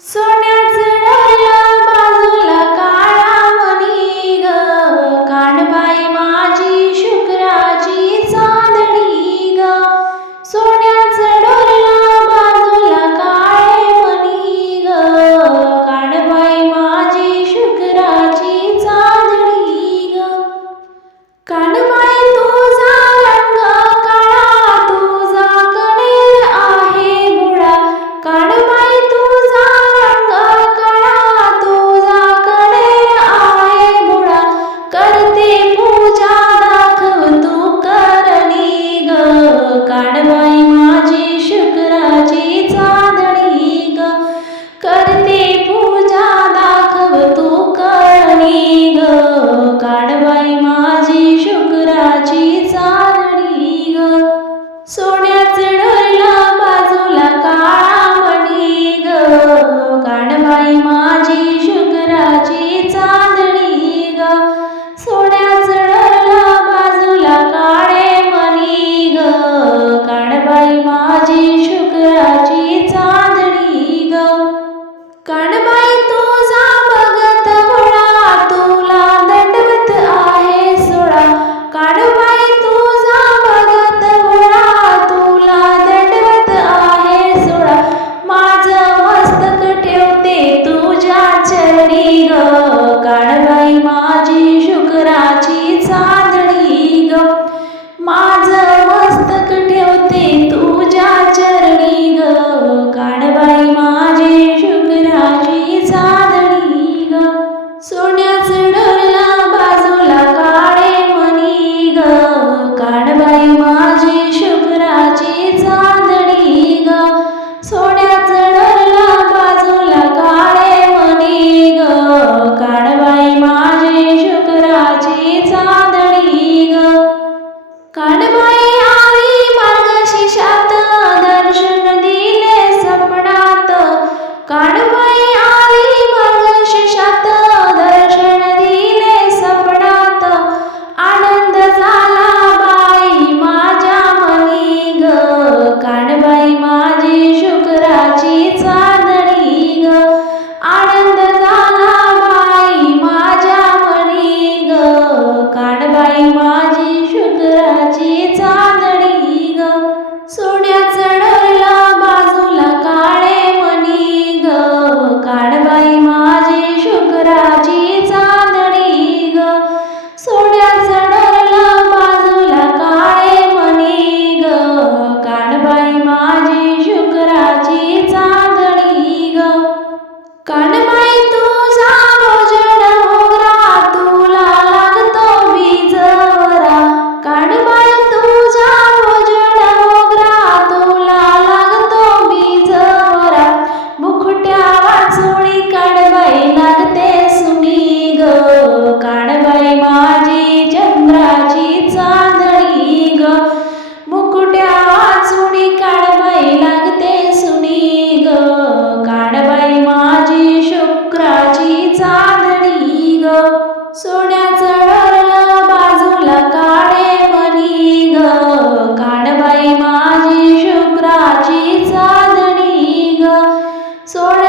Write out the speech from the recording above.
सोन्याचं डोरलं बाजूला काळा मणी ग, कानबाई माझी शुक्राची चांदणी ग. सोन्याचं डोरलं बाजूला काळे मणी ग, कानबाई माझी शुक्राची चांदणी ग. कानबाई तुझा रंग काळा, तुझा कणेर आहे मुळा. कानबाई तुझा रंग काळा, तुझा कणेर आहे मुळा. करते पूजा दाखव तू करणी ग, कानबाई माझी शुक्राची चांदणी ग. करते पूजा दाखव तू करणी ग, कानबाई माझी शुक्राची चांदणी ग. सोन्याचं डोरलं बाजूला काळा मणी ग, कानबाई माझी शुक्राची चांदणी ग. सोन्याचं डोरलं बाजूला काळे मणी ग, कानबाई माझी शुक्राची चांदणी ग. कानबाई तुझा भगत भोळा, तुला दंडवत आहे सोळा. कानबाई तुझा भगत भोळा, तुला दंडवत आहे सोळा. माझं मस्तक ठेवते तुझ्या चरणी ग, कानबाई माझी शुक्राची चांदणी ग. माझं मस्तक ठेवते तुझ्या चरणी ग, कानबाई माझी शुक्राची चांदणी ग. सोन्याचं डोरलं बाजूला काळे मणी ग, कानबाई माझी शुक्राची चांदणी ग. सोन्याचं डोरलं बाजूला काळे मणी ग, कानबाई माझी शुक्राची चांदणी ग. कानबाई आली मार्गशीर्षात, दर्शन दिले स्वप्नात. कानबाई आली मार्गशीर्षात, दर्शन दिले स्वप्नात. आनंद झाला बाई माझ्या मनी ग, कानबाई माझी शुक्राची चांदणी ग. आनंद झाला बाई माझ्या मनी ग, कानबाई माझी शुक्राची चांदणी ग. सोन्याचं डोरलं बाजूला काळे मणी ग, कानबाई माझी शुक्राची चांदणी ग. सोन्याचं डोरलं बाजूला काळे मणी ग, कानबाई माझी शुक्राची चांदणी ग. कानबाई तुझा भोजन मोगरा, तुला लागतो बीजवरा. कानबाई तुझा भोजन मोगरा, तुला लागतो बीजवरा. मुकुट्या वाचोळी कानबाई लागते सुनी ग, कानबाई माझी चंद्राची चांदणी ग. मुकुट्या वाचोळी कानबाई लागते सुनी ग, कानबाई माझी शुक्राची चांदणी ग. सोन्याचं डोरलं बाजूला काळे मणी ग, कानबाई माझी शुक्राची चांदणी ग. सोन्या